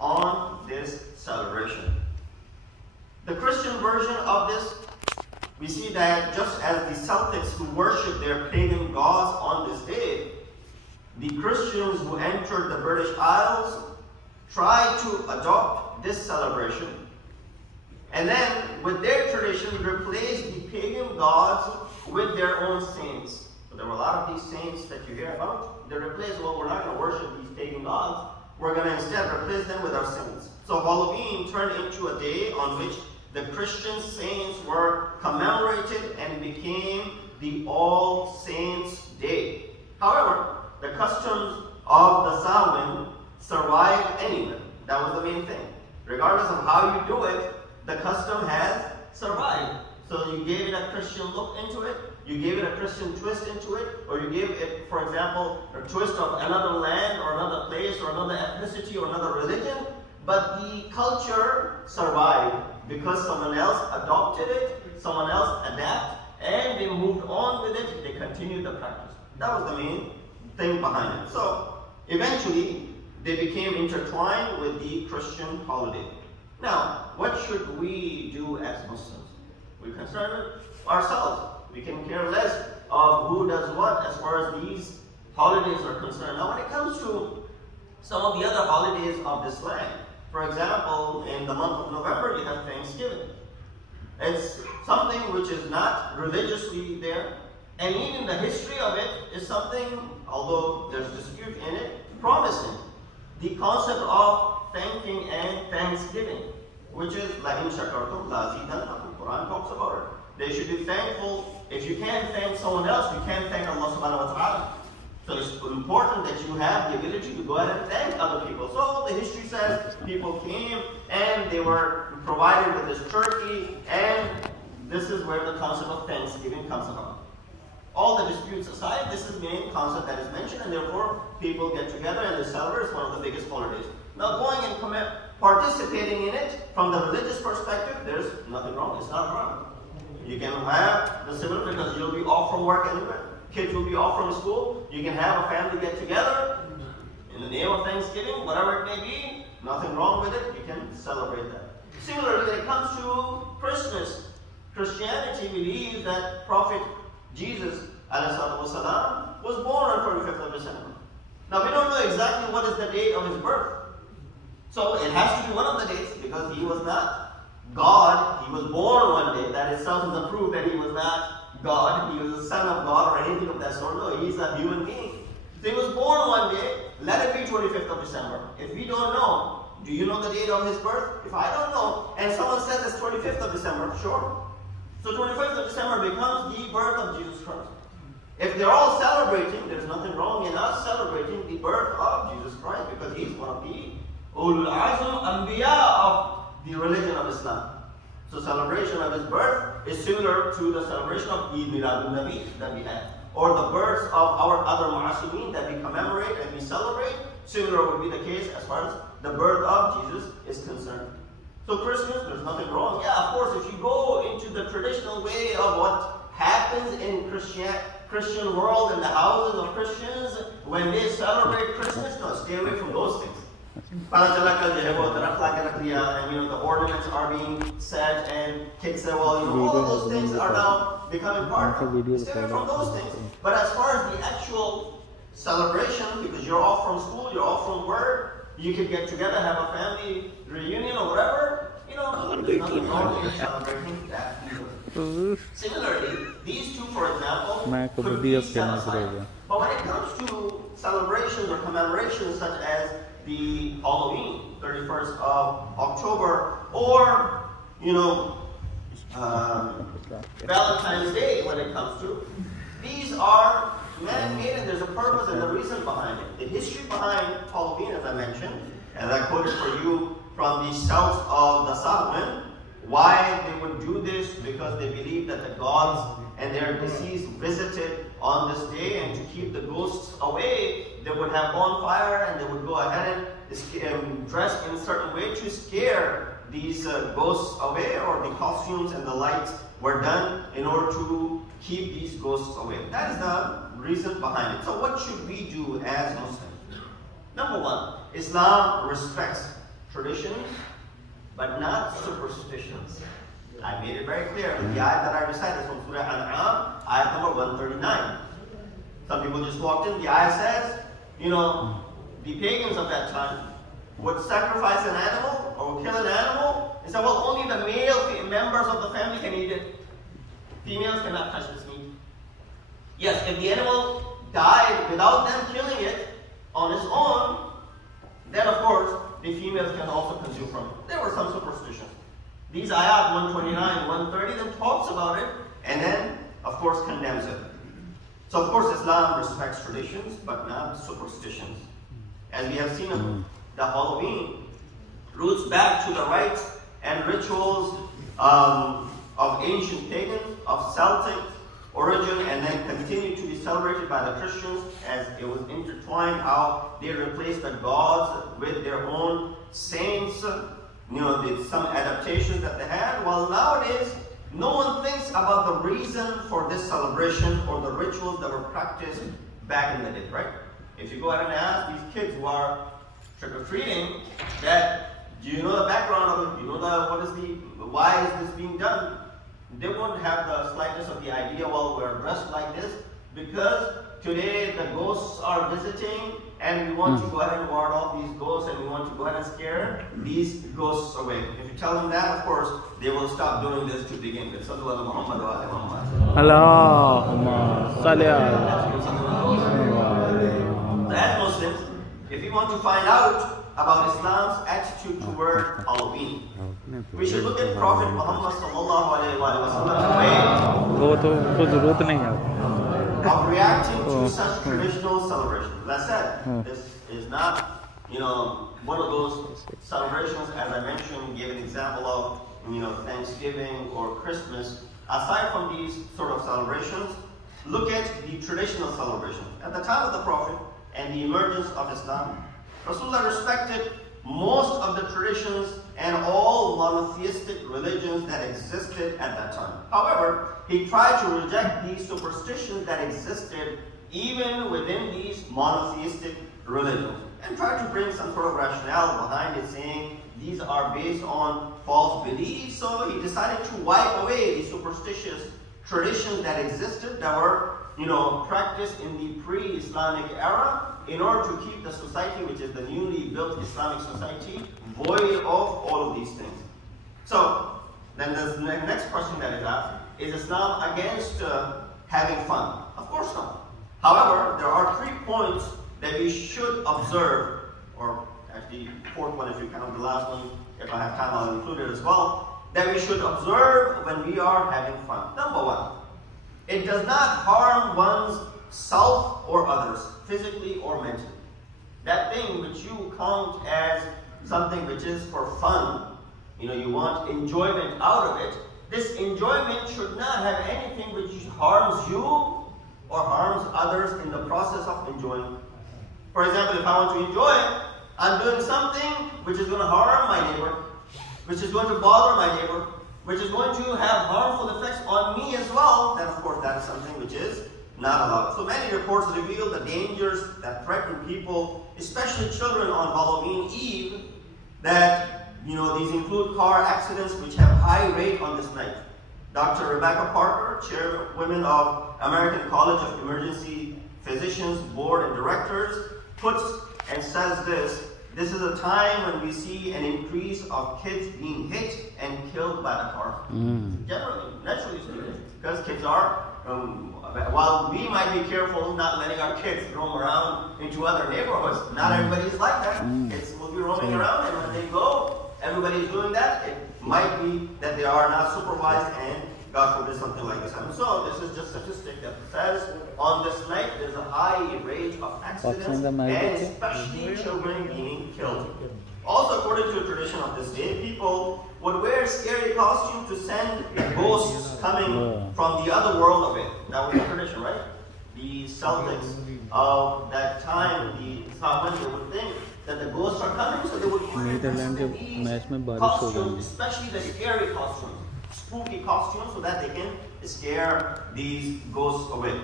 on this celebration. The Christian version of this, we see that just as the Celtics who worship their pagan gods on this day, the Christians who entered the British Isles tried to adopt this celebration, and then with their tradition replaced the pagan gods with their own saints. So there were a lot of these saints that you hear about. They replaced, well, we're not going to worship these pagan gods. We're going to instead replace them with our saints. So Halloween turned into a day on which the Christian saints were commemorated and became the All Saints' Day. However, the customs of the Samhain survived anyway. That was the main thing. Regardless of how you do it, the custom has survived. So you gave it a Christian look into it, you gave it a Christian twist into it, or you gave it, for example, a twist of another land or another place or another ethnicity or another religion, but the culture survived because someone else adopted it, someone else adapted, and they moved on with it, they continued the practice. That was the main thing behind it. So eventually they became intertwined with the Christian holiday. Now, what should we do as Muslims? We're concerned with ourselves. We can care less of who does what as far as these holidays are concerned. Now, when it comes to some of the other holidays of this land, for example, in the month of November, you have Thanksgiving. It's something which is not religiously there, and even the history of it is something, although there's dispute in it, promising. The concept of thanking and thanksgiving, which is لَإِن شَكَرْتُمْ لَأَزِيدَنَّكُمْ. Quran talks about it. They should be thankful. If you can't thank someone else, you can't thank Allah subhanahu wa ta'ala. So it's important that you have the ability to go ahead and thank other people. So the history says people came and they were provided with this turkey, and this is where the concept of Thanksgiving comes about. All the disputes aside, this is the main concept that is mentioned, and therefore people get together and they celebrate. It's one of the biggest holidays. Now going and participating in it from the religious perspective, there's nothing wrong. It's not wrong. You can have the similar because you'll be off from work anyway. Kids will be off from school. You can have a family get together in the name of Thanksgiving, whatever it may be. Nothing wrong with it. You can celebrate that. Similarly, when it comes to Christmas, Christianity believes that Prophet Jesus ﷺ was born on 25th of December. Now we don't know exactly what is the date of his birth. So it has to be one of the dates because he was not God. He was born one day. That itself is a proof that he was not God. He was a son of God or anything of that sort. No, he's a human being. So he was born one day. Let it be 25th of December. If we don't know, do you know the date of his birth? If I don't know, and someone says it's 25th of December, sure. So 25th of December becomes the birth of Jesus Christ. If they're all celebrating, there's nothing wrong in us celebrating the birth of Jesus Christ because he's one of the Ulul Azm Anbiya of the religion of Islam. So celebration of his birth is similar to the celebration of Eid Miladun Nabi that we have. Or the births of our other Mu'asimin that we commemorate and we celebrate. Similar would be the case as far as the birth of Jesus is concerned. So Christmas, there's nothing wrong. Yeah, of course, if you go into the traditional way of what happens in Christian world, in the houses of Christians, when they celebrate Christmas, no, stay away from those things. And the ornaments are being set and kids say, well, all those things are now becoming part of it. Stay away from those things. But as far as the actual celebration, because you're off from school, you're off from work, you could get together, have a family reunion or whatever, there's nothing wrong in celebrating that either. Similarly, these two, for example, could be set aside. But when it comes to celebrations or commemorations such as the Halloween, 31st of October, or, Valentine's Day when it comes to, these are man-made and there's a purpose and a reason behind it. The history behind Halloween, as I mentioned, and I quoted for you from the south of the Samhain, why they would do this, because they believed that the gods and their deceased visited on this day, and to keep the ghosts away, they would have bonfire and they would go ahead and dress in a certain way to scare these ghosts away, or the costumes and the lights were done in order to keep these ghosts away. That is the reason behind it. So what should we do as Muslims? Number one, Islam respects traditions, but not superstitions. I made it very clear in the ayat that I recited from Surah An'am, ayat number 139. Some people just walked in, the ayat says, the pagans of that time would sacrifice an animal or kill an animal and say, well, only the male members of the family can eat it. Females cannot touch this meat. Yes, if the animal died without them killing it on its own, then of course the females can also consume from it. There were some superstitions. These ayat 129, 130 then talks about it and then of course condemns it. So of course Islam respects traditions but not superstitions. As we have seen, the Halloween roots back to the rites and rituals of ancient pagans, of Celtic origin, and then continued to be celebrated by the Christians as it was intertwined how they replaced the gods with their own saints. Some adaptations that they had. Well, nowadays, no one thinks about the reason for this celebration or the rituals that were practiced back in the day, right? If you go ahead and ask these kids who are trick-or-treating that, do you know the background of it? Do you know why is this being done? They won't have the slightest of the idea, well, we're dressed like this because today the ghosts are visiting and we want to go ahead and ward off these ghosts and we want to go ahead and scare these ghosts away. If you tell them that, of course, they will stop doing this to begin with. As Muslims, if you want to find out about Islam's attitude toward Halloween, we should look at Prophet Muhammad of reacting to such traditional celebrations. As I said, this is not, one of those celebrations, as I mentioned, gave an example of, Thanksgiving or Christmas. Aside from these sort of celebrations, look at the traditional celebrations. At the time of the Prophet and the emergence of Islam, Rasulullah respected most of the traditions and all monotheistic religions that existed at that time. However, he tried to reject these superstitions that existed even within these monotheistic religions and tried to bring some sort of rationale behind it, saying these are based on false beliefs. So he decided to wipe away the superstitious traditions that existed that were practiced in the pre-Islamic era in order to keep the society, which is the newly built Islamic society, void of all of these things. So then the next question that is asked, is Islam against having fun? Of course not. However, there are 3 points that we should observe, or actually 4th one if you count the last one. If I have time, I'll include it as well. That we should observe when we are having fun. Number 1, it does not harm one's self or others, physically or mentally. That thing which you count as something which is for fun, you want enjoyment out of it, this enjoyment should not have anything which harms you or harms others in the process of enjoying. For example, if I want to enjoy it, I'm doing something which is going to harm my neighbor, which is going to bother my neighbor, which is going to have harmful effects on me as well, then of course that is something which is not allowed. So many reports reveal the dangers that threaten people, especially children on Halloween Eve, that these include car accidents which have high rate on this night. Dr. Rebecca Parker, chairwoman of American College of Emergency Physicians Board and Directors, puts and says this is a time when we see an increase of kids being hit and killed by the car. Generally, naturally speaking, because kids are, while we might be careful not letting our kids roam around into other neighborhoods, not everybody is like that. Kids will be roaming around, and when they go, everybody is doing that. It might be that they are not supervised, and God forbid something like this happens. So this is just statistic that says on this night there's a high rate of accidents, and especially children being killed. Also, according to the tradition of this day, people would wear scary costumes to send ghosts coming from the other world of it. That was the tradition, right? The Celtics of that time, the Sahaban, they would think that the ghosts are coming, so they would wear these costumes, especially the scary costumes, spooky costumes, so that they can scare these ghosts away.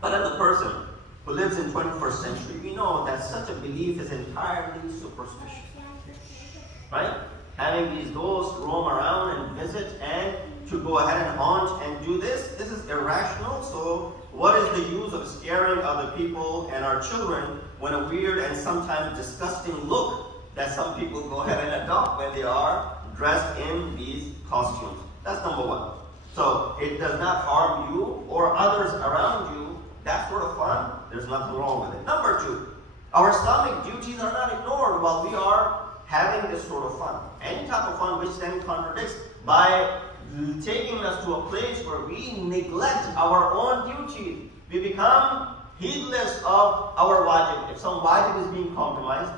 But as a person who lives in 21st century, we know that such a belief is entirely superstitious. right? Having these ghosts roam around and visit and to go ahead and haunt and do this is irrational. So what is the use of scaring other people and our children when a weird and sometimes disgusting look that some people go ahead and adopt when they are dressed in these costumes? That's number one. So it does not harm you or others around you. That sort of fun, there's nothing wrong with it. Number two, our Islamic duties are not ignored while we are having this sort of fun. Any type of fun which then contradicts by taking us to a place where we neglect our own duties. We become heedless of our wajib. If some wajib is being compromised,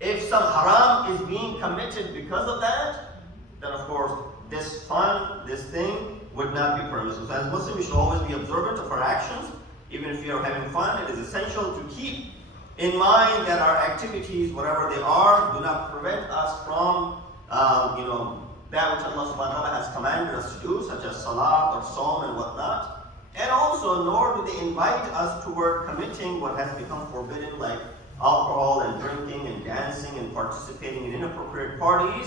if some haram is being committed because of that, then of course this fun, this thing would not be permissible. So as Muslims, we should always be observant of our actions. Even if we are having fun, it is essential to keep in mind that our activities, whatever they are, do not prevent us from that which Allah subhanahu wa ta'ala has commanded us to do, such as salat or psalm and whatnot. And also, nor do they invite us toward committing what has become forbidden, like alcohol and drinking and dancing and participating in inappropriate parties,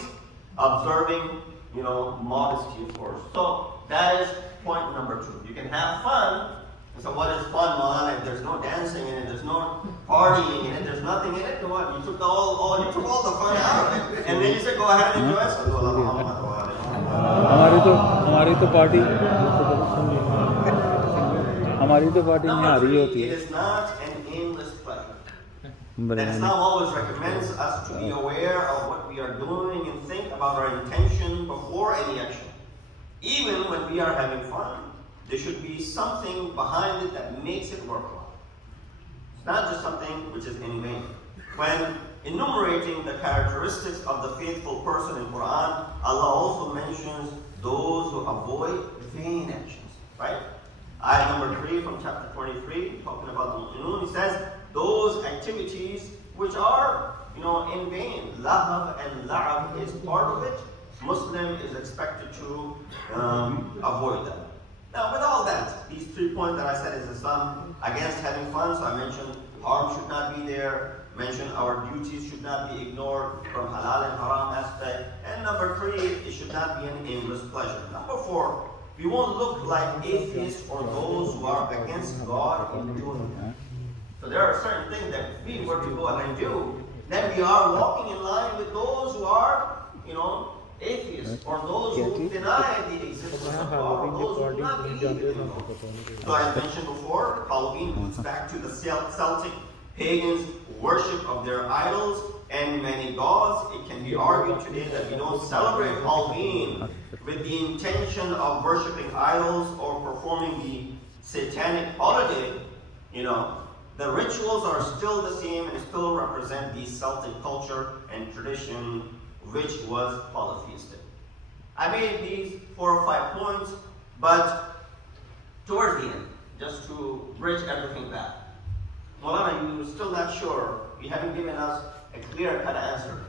observing, modesty, of course. So that is point number two. You can have fun. So what is fun, man? If there's no dancing in it, there's no partying in it, there's nothing in it, what? You took all the fun out of it. And then you said, go ahead and enjoy it. It is not an aimless pleasure. That Islam always recommends us to be aware of what we are doing and think about our intention before any action. Even when we are having fun, there should be something behind it that makes it worthwhile. It's not just something which is in vain. When enumerating the characteristics of the faithful person in Quran, Allah also mentions those who avoid vain actions. Right? Ayah number 3 from chapter 23, talking about the mu'minun, he says, those activities which are, in vain. Lahab and la'ab is part of it. Muslim is expected to avoid them. Now, with all that, these 3 points that I said is Islam against having fun. So I mentioned harm should not be there. Mentioned our duties should not be ignored from halal and haram aspect. And number 3, it should not be an aimless pleasure. Number 4, we won't look like atheists or those who are against God in doing that. So there are certain things that if we were to go ahead and do, then we are walking in line with those who are, atheists, or those who deny the existence of God, or those who do not believe in God. So as mentioned before, Halloween goes back to the Celtic pagans' worship of their idols and many gods. It can be argued today that we don't celebrate Halloween with the intention of worshiping idols or performing the satanic holiday. The rituals are still the same and still represent the Celtic culture and tradition, which was polytheistic. I made these 4 or 5 points, but towards the end, just to bridge everything back. Maulana, you're still not sure. You haven't given us a clear-cut answer.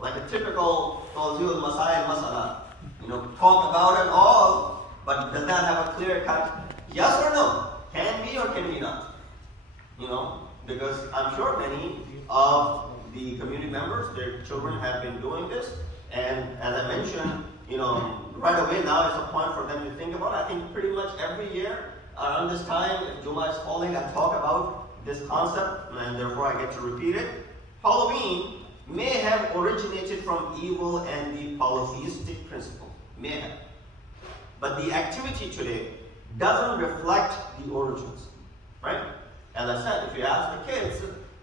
Like a typical Tawzil Masail Masala. Talk about it all, but does not have a clear-cut yes or no. Can be or can be not. Because I'm sure many of the community members, their children have been doing this, and as I mentioned, right away now is a point for them to think about. I think pretty much every year around this time, if Jummah is falling, I talk about this concept, and therefore I get to repeat it. Halloween may have originated from evil and the polytheistic principle, may have. But the activity today doesn't reflect the origins, right? As I said, if you ask the kids,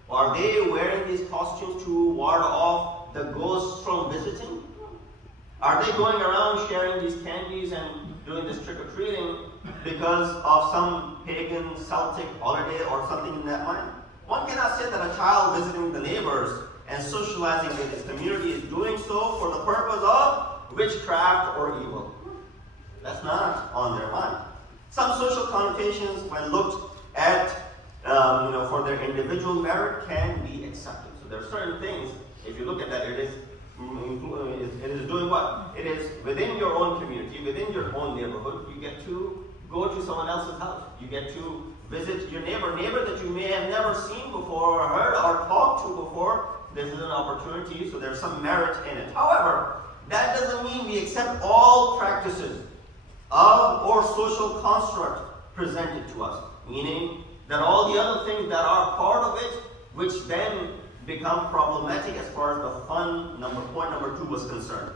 are they wearing these costumes to ward off the ghosts from visiting? Are they going around sharing these candies and doing this trick-or-treating because of some pagan Celtic holiday or something in that line? One cannot say that a child visiting the neighbors and socializing with his community is doing so for the purpose of witchcraft or evil. That's not on their mind. Some social connotations, when looked at for their individual merit, can be accepted. So there are certain things, if you look at that, it is doing what? It is within your own community, within your own neighborhood. You get to go to someone else's house. You get to visit your neighbor that you may have never seen before or heard or talked to before. this is an opportunity, so there's some merit in it. However, that doesn't mean we accept all practices of or social construct presented to us. Meaning that all the other things that are part of it, which then become problematic as far as the point number 2 was concerned.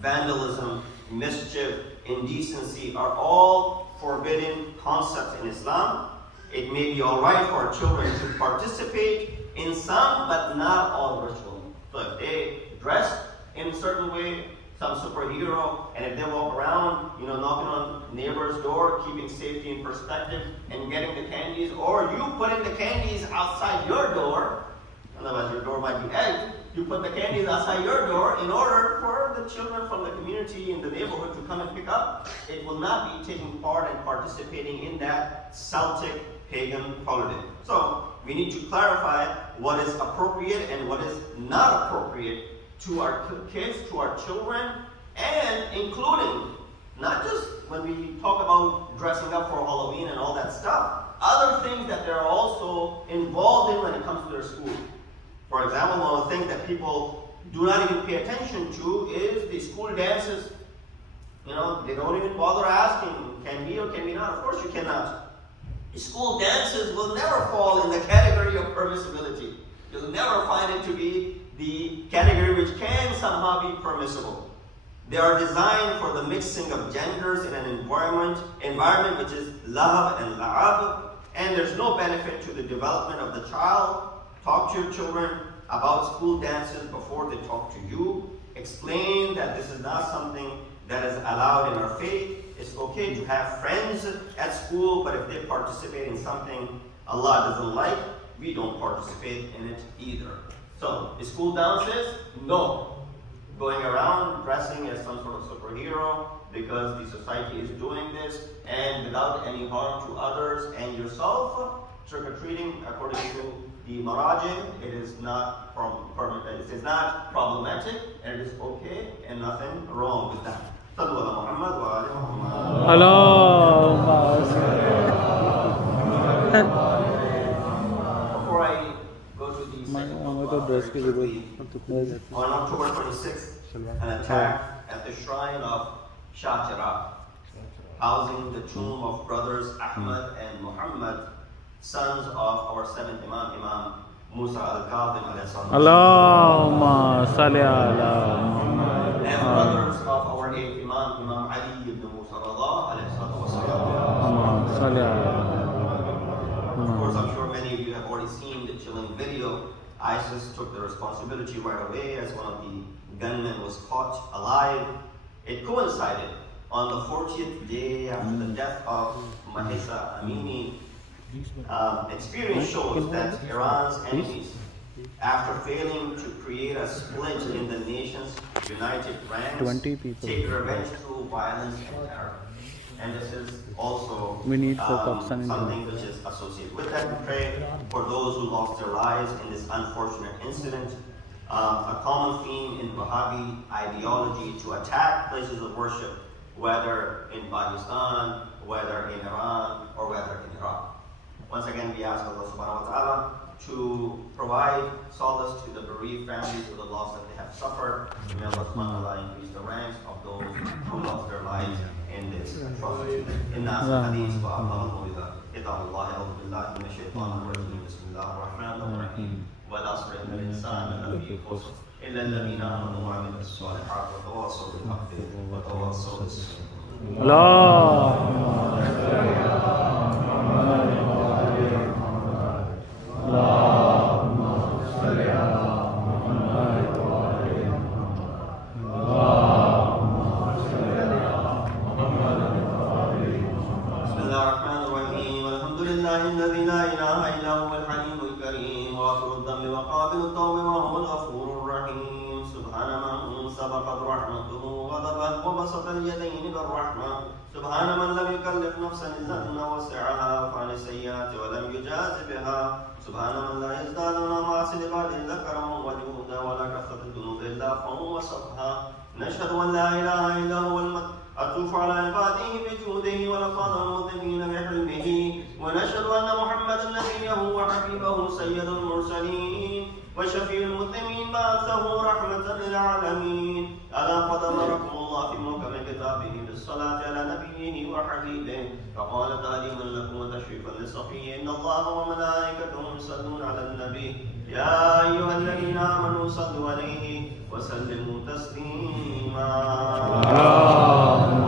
Vandalism, mischief, indecency are all forbidden concepts in Islam. It may be alright for our children to participate in some, but not all rituals. So if they dress in a certain way, some superhero, and if they walk around, knocking on neighbor's door, keeping safety in perspective, and getting the candies, or you putting the candies outside your door, otherwise your door might be egged, you put the candies outside your door in order for the children from the community in the neighborhood to come and pick up. It will not be taking part and participating in that Celtic pagan holiday. So we need to clarify what is appropriate and what is not appropriate to our kids, to our children, and including, not just when we talk about dressing up for Halloween and all that stuff, other things that they're also involved in when it comes to their school. For example, one of the things that people do not even pay attention to is the school dances. They don't even bother asking, can we or can we not? Of course you cannot. The school dances will never fall in the category of permissibility. You'll never find it to be the category which can somehow be permissible. They are designed for the mixing of genders in an environment which is lahab and la'ab, and there's no benefit to the development of the child. Talk to your children about school dances before they talk to you. Explain that this is not something that is allowed in our faith. It's okay to have friends at school, but if they participate in something Allah doesn't like, we don't participate in it either. So, school dances? No. Going around dressing as some sort of superhero because the society is doing this and without any harm to others and yourself. Trick-or-treating, according to the Maraji, it is not it is not problematic and it is okay and nothing wrong with that. Before I go to the second on October 26th, an attack at the shrine of Shatira, housing the tomb of brothers Ahmad and Muhammad, sons of our 7th Imam Musa al-Kadhim Allahumma salli ala Muhammad, and brothers of our 8th Imam Ali ibn Musa Allah. Of course, I'm sure many of you have already seen the chilling video. ISIS took the responsibility right away as one of the gunmen was caught alive. It coincided on the 40th day after the death of Mahsa Amini. Experience shows that Iran's enemies, after failing to create a split in the nation's united ranks, take revenge through violence and terror. And this is also something which is associated with that. We pray for those who lost their lives in this unfortunate incident. A common theme in Wahhabi ideology to attack places of worship, whether in Pakistan, whether in Iran, or whether in Iraq. Once again, we ask Allah subhanahu wa ta'ala to provide solace to the bereaved families of the loss that they have suffered. May Allah subhanahu wa ta'ala increase the ranks of those who lost their lives in this atrocity. Inna hadith wa Allahu idha ita Allah a'udhu billahi min ash-shaytan ar-rajim. Bismillah ar-Rahman ar-Rahim. Wal asr inna al-insana lafi khusr illa alladhina amanu wa amilu as-salihat wa tawassaw bil haqqi wa tawassaw bis-sabr. Allahumma salli ala Muhammad wa ali Muhammad. Allahumma salli ala Muhammad wa ali Muhammad. Bismillah ar-Rahman ar-Rahim. Alhamdulillahi alladhi la ilaha illa huwa al-halim al-karim wa ghafiru ad-dhanbi wa qabilu at-tawbi wa huwa al-ghafur ar-rahim. Subhana man sabaqat rahmatuhu wa ghadabat wa basata al-yadayn bir-rahmah. سبحان من لم يكلف نفسا إلا أن وسعها وفعل السيئات ولم يجاز بها. سبحان من لا يزداد ولا معصي لبعد إلا كرما وجودا ولا كثرة الذنوب إلا فهو وصفها. نشهد أن لا إله إلا هو المعطوف على عباده بجوده ولقد المذنبين بحلمه. ونشهد أن محمدا نبيه وحبيبه سيد المرسلين وشفيع المذنبين بعثه رحمة للعالمين. ألا قد أمركم الله في محكم كتابه بالصلاة على نبيه وحبيبه، فقال تعليما لكم وتشريفا للصفي: إن الله وملائكته يصلون على النبي يا أيها الذين آمنوا صلوا عليه وسلموا تسليما. اللهم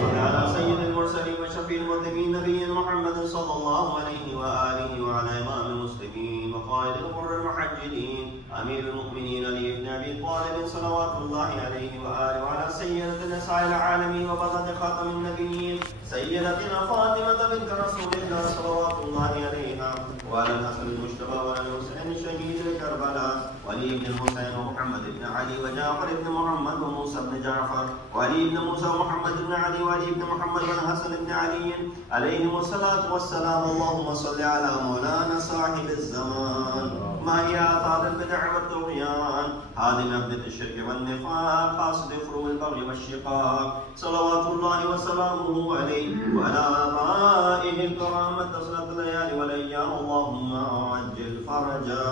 صل على سيد المرسلين وشفيع المذنبين نبينا محمد صلى الله عليه وآله وعلى إمام المسلمين وقائد الغر المحجلين أمير المؤمنين علي بن أبي طالب صلوات الله عليه وآله وعلى سيدة نساء العالمين وبطلة خاتم النبيين سيدتنا فاطمة بنت رسول الله صلوات الله عليها وعلى الحسن المجتبى وعلى الحسين الشهيد لكربلاء وعلي بن الحسين ومحمد بن علي وجعفر بن محمد وموسى بن جعفر وعلي بن موسى ومحمد بن علي وعلي بن محمد والحسن بن علي عليهم الصلاة والسلام. اللهم صل على مولانا صاحب الزمان ما هي آثار البدع والطغيان هادم عبدة الشرك والنفاق قاصد فروع البغي والشقاق صلوات الله وسلامه عليه وعلى آبائه الكرام اتصلت الليالي والأيام. اللهم عجل فرجا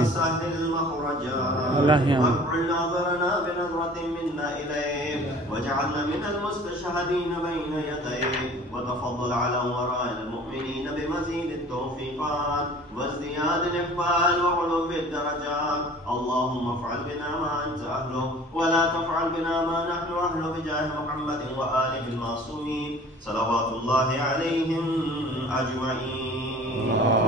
وسهل مخرجا واكحل ناظرنا بنظرة منا إليه واجعلنا من المستشهدين بين يديه وتفضل على وراء المؤمنين بمزيد التوفيقات وازدياد الإقبال وعلو الدرجات. اللهم افعل بنا ما أنت أهله ولا تفعل بنا ما نحن أهله بجاه محمد وآله المعصومين صلوات الله عليهم أجمعين.